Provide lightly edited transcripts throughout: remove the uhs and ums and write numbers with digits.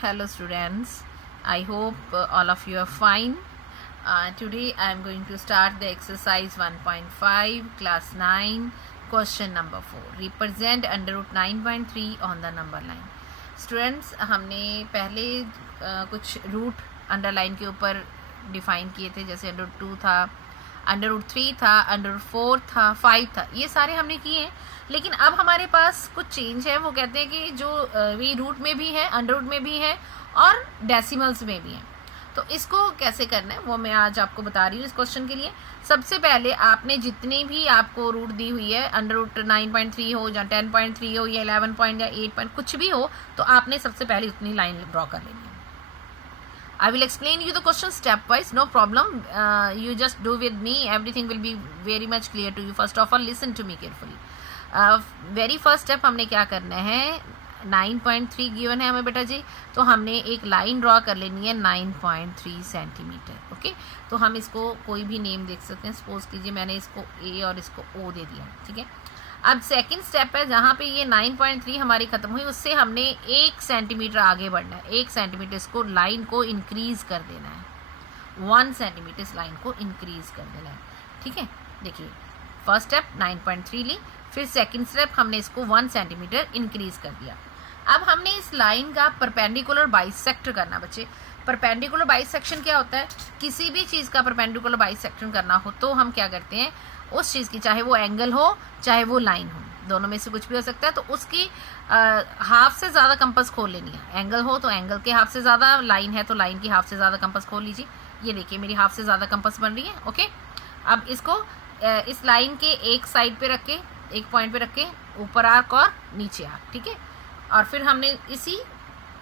Hello students, I hope all of you are fine. Today I am going to start the exercise 1.5 class 9 question number 4. Represent under root 9.3 on the number line. Students, हमने पहले कुछ root underline के ऊपर define किए थे, जैसे under root 2 था, under root 3 था, अंडर रूट 4 था, 5 था, ये सारे हमने किए हैं. लेकिन अब हमारे पास कुछ चेंज है. वो कहते हैं कि जो वी रूट में भी है, अंडर रूट में भी है और डेसिमल्स में भी है. तो इसको कैसे करना है वो मैं आज आपको बता रही हूँ इस क्वेश्चन के लिए. सबसे पहले आपने जितनी भी आपको रूट दी हुई है, अंडर रूट 9.3 हो या 10.3 हो या 11 पॉइंट या 8 पॉइंट कुछ भी हो, तो आपने सबसे पहले उतनी लाइन ड्रॉ कर लेनी है. I will explain you the question step wise, no problem. You just do with me, everything will be very much clear to you. First of all, listen to me carefully. Very first step हमने क्या करना है, 9.3 given है हमें बेटा जी, तो हमने एक लाइन ड्रॉ कर लेनी है 9.3 सेंटीमीटर. ओके, तो हम इसको कोई भी नेम देख सकते हैं. सपोज कीजिए मैंने इसको ए और इसको ओ दे दिया. ठीक है, अब सेकंड स्टेप है जहाँ पे ये 9.3 हमारी खत्म हुई, उससे हमने 1 सेंटीमीटर आगे बढ़ना है. 1 सेंटीमीटर इसको लाइन को इंक्रीज कर देना है. 1 सेंटीमीटर इस लाइन को इंक्रीज कर देना है. ठीक है, देखिए फर्स्ट स्टेप 9.3 ली, फिर सेकंड स्टेप हमने इसको 1 सेंटीमीटर इंक्रीज कर दिया. अब हमने इस लाइन का परपेंडिकुलर बाइसेक्टर करना. बच्चे, परपेंडिकुलर बाइसेक्शन क्या होता है? किसी भी चीज़ का परपेंडिकुलर बाइसेक्शन करना हो तो हम क्या करते हैं, उस चीज़ की, चाहे वो एंगल हो चाहे वो लाइन हो, दोनों में से कुछ भी हो सकता है, तो उसकी हाफ से ज़्यादा कंपास खोल लेनी है. एंगल हो तो एंगल के हाफ से ज़्यादा, लाइन है तो लाइन की हाफ से ज़्यादा कंपास खोल लीजिए. ये देखिए मेरी हाफ से ज़्यादा कंपास बन रही है. ओके, अब इसको इस लाइन के एक साइड पे रख के, एक पॉइंट पे रख के, ऊपर आर्क और नीचे आर्क. ठीक है, और फिर हमने इसी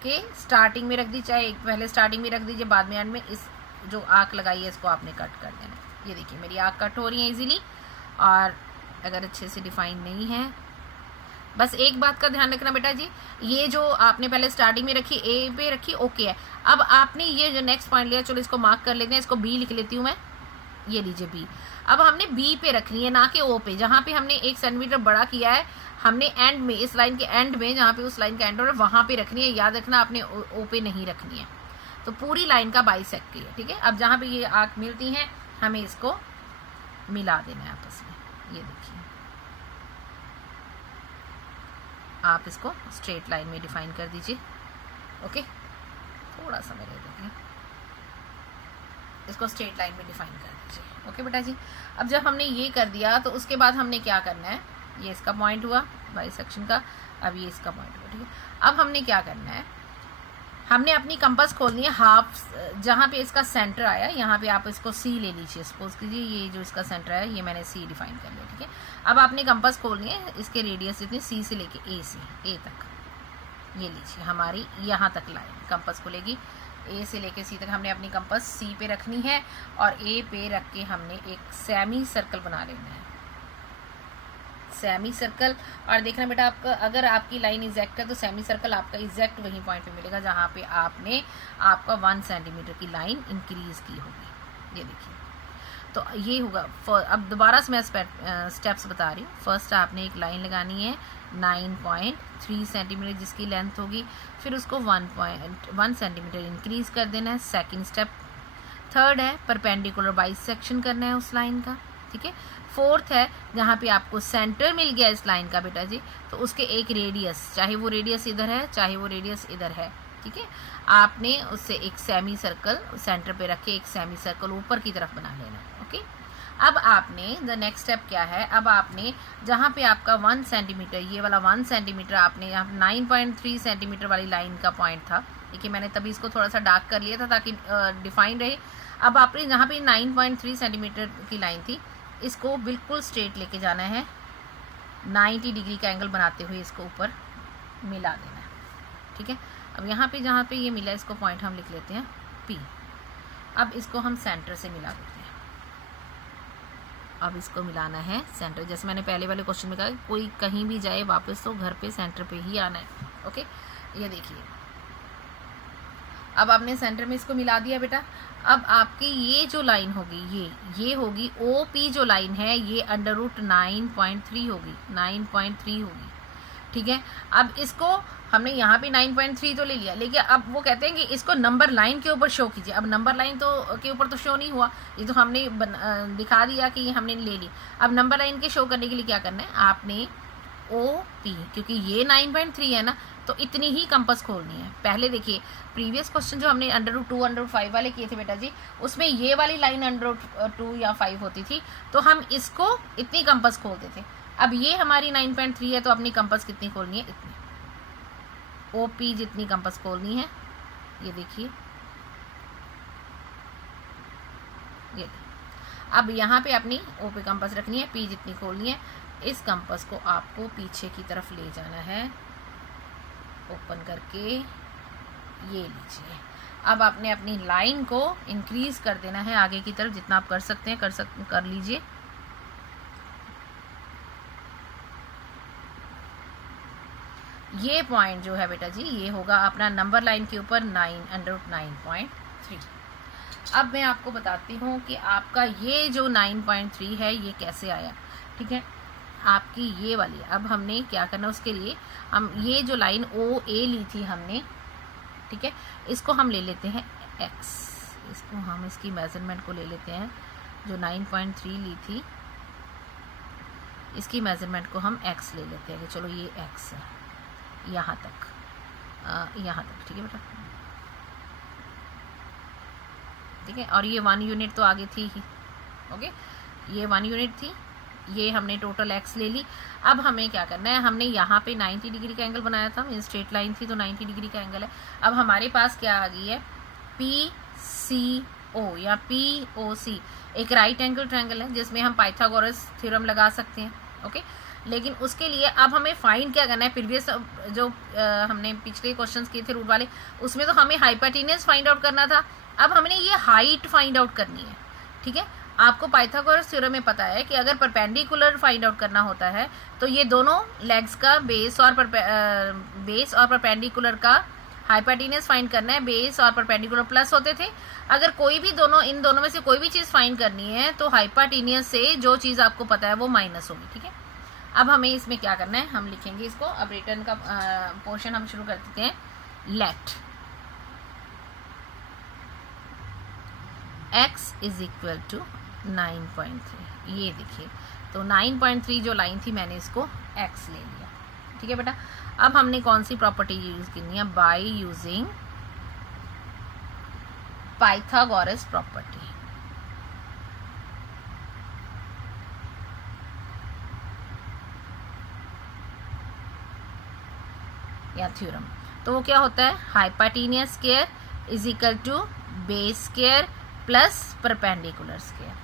के स्टार्टिंग में रख दी, चाहे पहले स्टार्टिंग में रख दीजिए, बाद में एंड में इस जो आर्क लगाई है इसको आपने कट कर देना. ये देखिए मेरी आर्क कट हो रही है इजीली. और अगर अच्छे से डिफाइन नहीं है, बस एक बात का ध्यान रखना बेटा जी, ये जो आपने पहले स्टार्टिंग में रखी, ए पे रखी, ओके है. अब आपने ये जो नेक्स्ट पॉइंट लिया, चलो इसको मार्क कर लेते हैं, इसको बी लिख लेती हूँ मैं. ये लीजिए बी. अब हमने बी पे रखनी है, ना कि ओ पे. जहाँ पे हमने 1 सेंटीमीटर बड़ा किया है, हमने एंड में, इस लाइन के एंड में, जहाँ पे उस लाइन का एंड हो रहा है वहाँ पे रखनी है. याद रखना आपने ओ पे नहीं रखनी है. तो पूरी लाइन का बाइसेक्ट किया. ठीक है, अब जहाँ पे ये आर्क मिलती हैं हमें इसको मिला देना है आपस में. ये देखिए आप इसको स्ट्रेट लाइन में डिफाइन कर दीजिए. ओके, थोड़ा सा मेरे देखिए, इसको स्ट्रेट लाइन में डिफाइन कर दीजिए. ओके बेटा जी, अब जब हमने ये कर दिया तो उसके बाद हमने क्या करना है, ये इसका पॉइंट हुआ बाइसेक्शन का, अब ये इसका पॉइंट हुआ. ठीक है, अब हमने क्या करना है, हमने अपनी कंपास खोलनी है हाफ, जहाँ पे इसका सेंटर आया, यहाँ पे आप इसको सी ले लीजिए. सपोज कीजिए ये जो इसका सेंटर है ये मैंने सी डिफाइन कर लिया. ठीक है, अब आपने कंपास खोलनी है, इसके रेडियस इतनी, सी से लेके ए तक. ये लीजिए हमारी यहाँ तक लाइन कंपास खुलेगी. ए से लेके सी तक हमने अपनी कंपास सी पे रखनी है और ए पे रख के हमने एक सेमी सर्कल बना लेना है. Semi circle. और देखना बेटा, आपका अगर आपकी लाइन एग्जैक्ट है तो सेमी सर्कल आपका एग्जैक्ट वही पॉइंट पे मिलेगा जहाँ पे आपने आपका 1 सेंटीमीटर की लाइन इंक्रीज की होगी. ये देखिए, तो ये होगा. अब दोबारा से मैं स्टेप्स बता रही हूँ. फर्स्ट आपने एक लाइन लगानी है 9.3 सेंटीमीटर जिसकी लेंथ होगी, फिर उसको 1 सेंटीमीटर इंक्रीज कर देना है. Second step. थर्ड है परपेंडिकुलर बाइसेक्शन करना है उस लाइन का. ठीक है, फोर्थ है जहाँ पे आपको सेंटर मिल गया इस लाइन का बेटा जी, तो उसके एक रेडियस, चाहे वो रेडियस इधर है चाहे वो रेडियस इधर है. ठीक है, आपने उससे एक सेमी सर्कल सेंटर पे रख के एक सेमी सर्कल ऊपर की तरफ बना लेना. ओके, अब आपने द नेक्स्ट स्टेप क्या है, अब आपने जहाँ पे आपका 1 सेंटीमीटर, ये वाला 1 सेंटीमीटर आपने यहाँ 9.3 सेंटीमीटर वाली लाइन का पॉइंट था. देखिए मैंने तभी इसको थोड़ा सा डार्क कर लिया था ताकि डिफाइन रहे. अब आपने जहाँ पे 9.3 सेंटीमीटर की लाइन थी, इसको बिल्कुल स्ट्रेट लेके जाना है, 90 डिग्री का एंगल बनाते हुए इसको ऊपर मिला देना है. ठीक है, अब यहाँ पे जहाँ पे ये मिला इसको पॉइंट हम लिख लेते हैं P. अब इसको हम सेंटर से मिला देते हैं. अब इसको मिलाना है सेंटर. जैसे मैंने पहले वाले क्वेश्चन में कहा, कोई कहीं भी जाए वापस तो घर पे सेंटर पे ही आना है. ओके, ये देखिए अब आपने सेंटर में इसको मिला दिया बेटा. अब आपकी ये जो लाइन होगी, ये होगी OP जो लाइन है, ये अंडर रूट 9.3 होगी, 9.3 होगी. ठीक है। अब इसको हमने यहाँ पे 9.3 तो ले लिया, लेकिन अब वो कहते हैं कि इसको नंबर लाइन के ऊपर शो कीजिए। अब नंबर लाइन तो के ऊपर तो शो नहीं हुआ, ये तो हमने दिखा दिया कि हमने ले ली। अब नंबर लाइन के शो करने के लिए क्या करना है, आपने OP, क्योंकि ये 9.3 है ना, तो इतनी ही कंपास खोलनी है। पहले देखिए प्रीवियस क्वेश्चन जो हमने √2 √5 वाले किए थे बेटा जी, उसमें ये वाली लाइन √2 या 5 होती थी, तो हम इसको इतनी कंपास खोलते थे। अब ये हमारी 9.3 है, तो अपनी कंपास कितनी खोलनी है, इतनी। OP जितनी कंपास खोलनी है, ये देखिए, ये अब यहाँ पे अपनी OP कंपास रखनी है, P जितनी खोलनी है। इस कंपास को आपको पीछे की तरफ ले जाना है, ओपन करके ये लीजिए। अब आपने अपनी लाइन को इंक्रीज कर देना है आगे की तरफ, जितना आप कर सकते हैं कर लीजिए। ये पॉइंट जो है बेटा जी, ये होगा अपना नंबर लाइन के ऊपर 9/9.3। अब मैं आपको बताती हूँ कि आपका ये जो 9.3 है ये कैसे आया, ठीक है। आपकी ये वाली, अब हमने क्या करना, उसके लिए हम ये जो लाइन OA ली थी हमने, ठीक है, इसको हम ले लेते हैं X। इसको हम इसकी मेजरमेंट को ले लेते हैं, जो 9.3 ली थी इसकी मेजरमेंट को हम X ले लेते हैं। चलो ये X है, यहाँ तक, ठीक है बेटा, ठीक है। और ये 1 यूनिट तो आगे थी ही, ओके, ये 1 यूनिट थी, ये हमने टोटल X ले ली। अब हमें क्या करना है, हमने यहाँ पे 90 डिग्री का एंगल बनाया था, स्ट्रेट लाइन थी तो 90 डिग्री का एंगल है। अब हमारे पास क्या आ गई है, PCO या POC, एक राइट एंगल ट्रायंगल है जिसमें हम पाइथागोरस थ्योरम लगा सकते हैं, ओके। लेकिन उसके लिए अब हमें फाइंड क्या करना है, प्रीवियस जो हमने पिछले क्वेश्चंस किए थे रूट वाले, उसमें तो हमें हाइपोटेन्यूज फाइंड आउट करना था। अब हमने ये हाइट फाइंड आउट करनी है, ठीक है। आपको पाइथागोरस थ्योरम में पता है कि अगर परपेंडिकुलर फाइंड आउट करना होता है तो ये दोनों लेग्स का बेस और परपेंडिकुलर का हाइपोटेन्यूज फाइंड करना है। बेस और परपेंडिकुलर प्लस होते थे, अगर कोई भी इन दोनों में से कोई भी चीज़ फाइंड करनी है तो हाइपोटेन्यूज से जो चीज़ आपको पता है वो माइनस होगी, ठीक है। अब हमें इसमें क्या करना है, हम लिखेंगे इसको। अब रिटर्न का पोर्शन हम शुरू कर देते हैं। Let x is equal to 9.3, ये देखिए, तो 9.3 जो लाइन थी मैंने इसको x ले लिया, ठीक है बेटा। अब हमने कौन सी प्रॉपर्टी यूज करनी है, बाय यूजिंग पाइथागोरस प्रॉपर्टी। या थ्योरम, तो वो क्या होता है, hypotenuse square is equal to base square plus perpendicular square.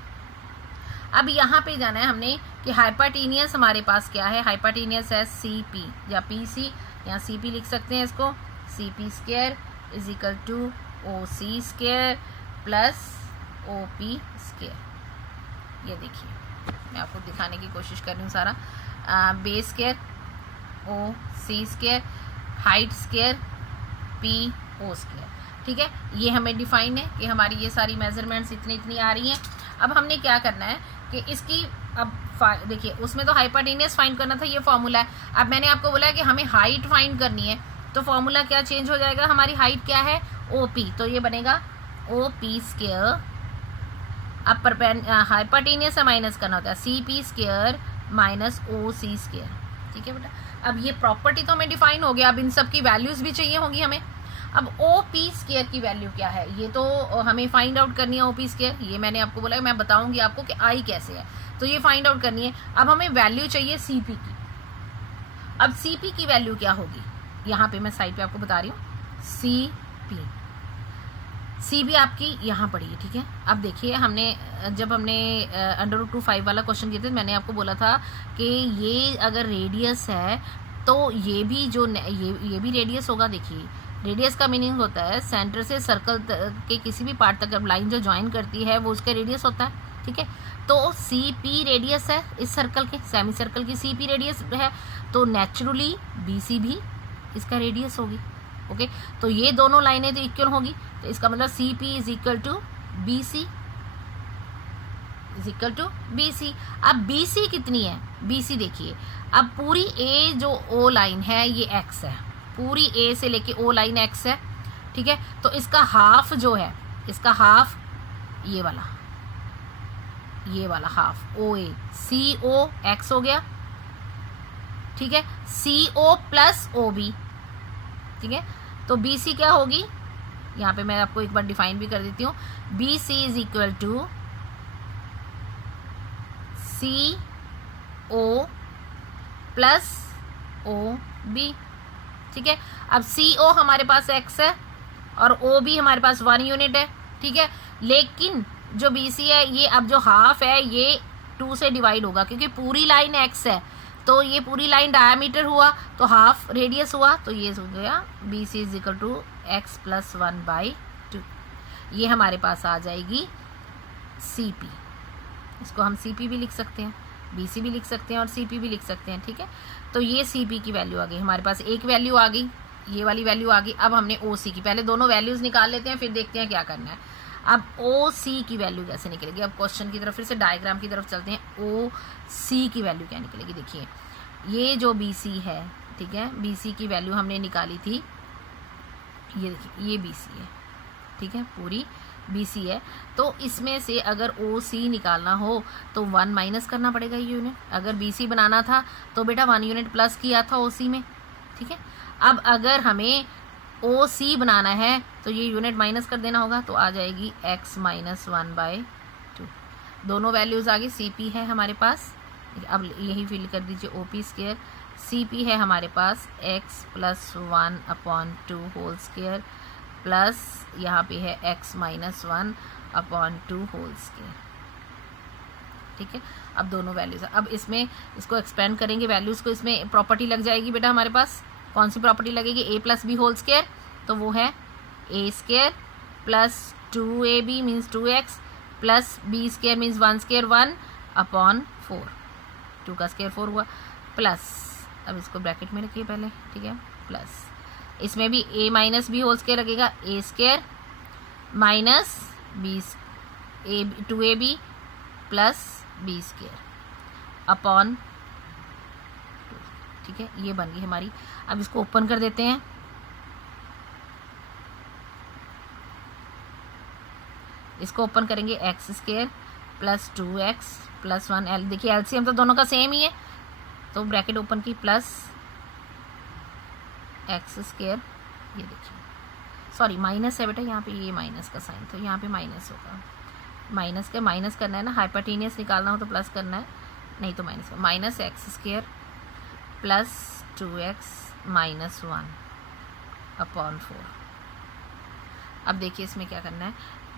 अब यहाँ पे जाना है हमने कि हाइपोटेन्यूज हमारे पास क्या है, हाइपोटेन्यूज है CP या PC, या CP लिख सकते हैं इसको, CP square is equal to OC square plus OP square. ये देखिए मैं आपको दिखाने की कोशिश कर रही हूँ सारा, base square OC square, height square PO square, ठीक है। ये हमें डिफाइन है कि हमारी ये सारी मेजरमेंट्स इतनी आ रही हैं। अब हमने क्या करना है कि इसकी, अब देखिए उसमें तो हाइपोटेन्यूज फाइंड करना था, ये फॉर्मूला है। अब मैंने आपको बोला है कि हमें हाइट फाइंड करनी है, तो फॉर्मूला क्या चेंज हो जाएगा, हमारी हाइट क्या है OP, तो ये बनेगा OP स्क्वायर। अब हाइपोटेन्यूज से माइनस करना होता है CP square minus OC square, ठीक है बेटा। अब ये प्रॉपर्टी तो हमें डिफाइन हो गया, अब इन सब की वैल्यूज भी चाहिए होंगी हमें। अब OP स्क्वायर की वैल्यू क्या है, ये तो हमें फाइंड आउट करनी है OP स्क्वायर, ये मैंने आपको बोला है, मैं बताऊंगी आपको कि I कैसे है, तो ये फाइंड आउट करनी है। अब हमें वैल्यू चाहिए CP की। अब CP की वैल्यू क्या होगी, यहाँ पे मैं साइड पे आपको बता रही हूँ, CP आपकी यहाँ पड़ी है, ठीक है। अब देखिए जब हमने √2 5 वाला क्वेश्चन किया था, मैंने आपको बोला था कि ये अगर रेडियस है तो ये भी भी रेडियस होगा। देखिए रेडियस का मीनिंग होता है सेंटर से सर्कल के किसी भी पार्ट तक लाइन जो ज्वाइन करती है वो उसका रेडियस होता है, ठीक है। तो CP रेडियस है इस सर्कल के, सेमी सर्कल की CP रेडियस है, तो नेचुरली BC भी इसका रेडियस होगी, ओके। तो ये दोनों लाइनें तो इक्वल होगी, तो इसका मतलब CP is equal to BC, is equal to B C. अब बी सी कितनी है, बी सी देखिए, अब पूरी ए जो ओ लाइन है ये एक्स है, पूरी ए से लेके ओ लाइन एक्स है, ठीक है। तो इसका हाफ जो है, इसका हाफ ये वाला हाफ ओ ए, सी ओ एक्स हो गया, ठीक है, सी ओ प्लस ओ बी, ठीक है। तो बी सी क्या होगी, यहाँ पे मैं आपको एक बार डिफाइन भी कर देती हूँ, B C is equal to C O plus O B, ठीक है। अब सी ओ हमारे पास एक्स है और ओ बी हमारे पास 1 यूनिट है, ठीक है। लेकिन जो बी सी है ये अब जो हाफ है ये 2 से डिवाइड होगा, क्योंकि पूरी लाइन एक्स है तो ये पूरी लाइन डायमीटर हुआ तो हाफ रेडियस हुआ, तो ये हो गया B C is equal to X plus 1/2। ये हमारे पास आ जाएगी सी पी, इसको हम सी पी भी लिख सकते हैं, बी सी भी लिख सकते हैं और सी पी भी लिख सकते हैं, ठीक है। तो ये सी पी की वैल्यू आ गई हमारे पास, एक वैल्यू आ गई, ये वाली वैल्यू आ गई। अब हमने ओ सी की, पहले दोनों वैल्यूज निकाल लेते हैं फिर देखते हैं क्या करना है। अब ओ सी की वैल्यू कैसे निकलेगी, अब क्वेश्चन की तरफ फिर से डायग्राम की तरफ चलते हैं। ओ सी की वैल्यू क्या निकलेगी, देखिए ये जो बी सी है, ठीक है, बी सी की वैल्यू हमने निकाली थी, ये देखिए ये बी सी है, ठीक है, पूरी बी सी है। तो इसमें से अगर ओ सी निकालना हो तो 1 माइनस करना पड़ेगा ये यूनिट, अगर बी सी बनाना था तो बेटा 1 यूनिट प्लस किया था ओ सी में, ठीक है। अब अगर हमें ओ सी बनाना है तो ये यूनिट माइनस कर देना होगा, तो आ जाएगी x माइनस 1/2। दोनों वैल्यूज आ गई, सी पी है हमारे पास, अब यही फिल कर दीजिए O P square, C P है हमारे पास x plus 1/2 whole square plus यहाँ पे है x माइनस 1/2 होल स्क्वायर, ठीक है। अब दोनों वैल्यूज, अब इसमें इसको एक्सपेंड करेंगे वैल्यूज को, इसमें प्रॉपर्टी लग जाएगी बेटा हमारे पास, कौन सी प्रॉपर्टी लगेगी, a plus B whole square, तो वो है a square plus 2ab means 2x plus b square means 1 square 1/4, 2 का स्क्वायर 4 हुआ, प्लस अब इसको ब्रैकेट में रखिए पहले, ठीक है, प्लस इसमें भी a minus B whole square लगेगा, a square minus B 2ab plus B square upon, ठीक है, ये बन गई हमारी। अब इसको ओपन कर देते हैं, इसको ओपन करेंगे x square plus 2x plus 1, देखिए एलसीएम तो दोनों का सेम ही है, तो ब्रैकेट ओपन की प्लस एक्स स्क्वायर, ये देखिए सॉरी माइनस है बेटा यहाँ पे, ये माइनस का साइन, तो यहाँ पे माइनस होगा, माइनस के माइनस करना है ना, हाइपोटेनियस निकालना हो तो प्लस करना है, नहीं तो minus, minus x square plus 2x minus 1/4। अब देखिए इसमें क्या करना है,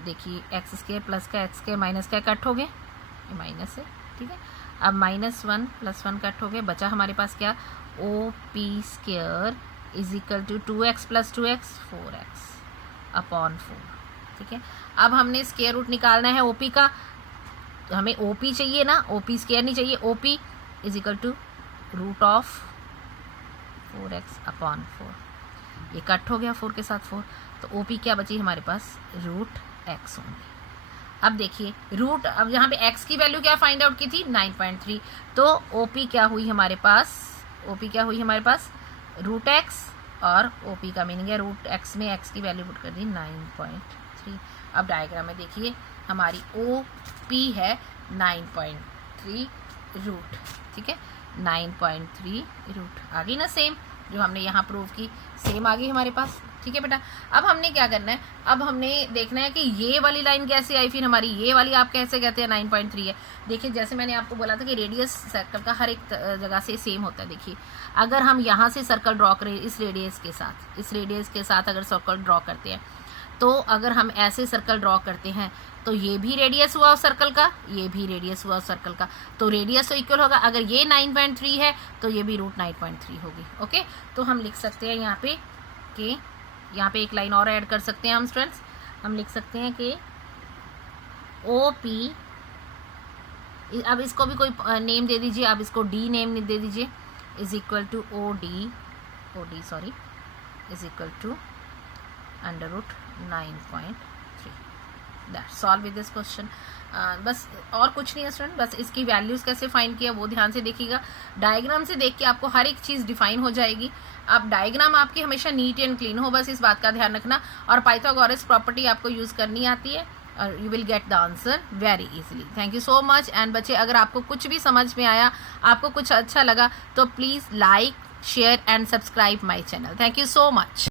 देखिए एक्स स्क्वायर प्लस का एक्स स्क्वायर माइनस का कट हो गए, ये माइनस है, ठीक है। अब -1 + 1 कट हो गए, बचा हमारे पास क्या, O P square is equal to 2x + 2x 4x/4, ठीक है। अब हमने स्क्वायर रूट निकालना है ओपी का, तो हमें ओपी चाहिए ना, ओपी स्क्वायर नहीं चाहिए, OP is equal to √4x/4, ये कट हो गया 4 के साथ 4, तो ओपी क्या बची हमारे पास, √x होंगे। अब देखिए रूट, अब यहाँ पे x की वैल्यू क्या फाइंड आउट की थी, 9.3, तो ओपी क्या हुई हमारे पास, ओपी क्या हुई हमारे पास, √x, और ओपी का मीनिंग है √x में x की वैल्यू पुट कर दी 9.3। अब डायग्राम में देखिए हमारी ओपी है 9.3 रूट, ठीक है, 9.3 रूट आ गई ना, सेम जो हमने यहाँ प्रूव की सेम आ गई हमारे पास, ठीक है बेटा। अब हमने क्या करना है, अब हमने देखना है कि ये वाली लाइन कैसे आई, फिर हमारी ये वाली आप कैसे कहते हैं 9.3 है। देखिए जैसे मैंने आपको बोला था कि रेडियस सर्कल का हर एक जगह से सेम होता है। देखिए अगर हम यहाँ से सर्कल ड्रॉ करें इस रेडियस के साथ अगर सर्कल ड्रॉ करते हैं, तो अगर हम ऐसे सर्कल ड्रॉ करते हैं तो ये भी रेडियस हुआ उस सर्कल का, ये भी रेडियस हुआ उस सर्कल का, तो रेडियस तो इक्वल होगा। अगर ये 9.3 है तो ये भी √9.3 होगी। ओके, तो हम लिख सकते हैं यहाँ पे कि यहाँ पे एक लाइन और ऐड कर सकते हैं हम स्टूडेंट्स, हम लिख सकते हैं कि OP, अब इसको भी कोई नेम दे दीजिए, अब इसको D नेम दे दीजिए, is equal to OD is equal to √9.3, that solve with this question. बस और कुछ नहीं है स्टूडेंट, बस इसकी वैल्यूज़ कैसे फाइंड किया वो ध्यान से देखिएगा। डायग्राम से देख के आपको हर एक चीज़ डिफाइन हो जाएगी। आप डायग्राम आपकी हमेशा नीट एंड क्लीन हो, बस इस बात का ध्यान रखना। और पाइथागोरस प्रॉपर्टी आपको यूज़ करनी आती है और you will get the answer very easily. Thank you so much. And बच्चे, अगर आपको कुछ भी समझ में आया, आपको कुछ अच्छा लगा, तो please like, share and subscribe my channel. Thank you so much.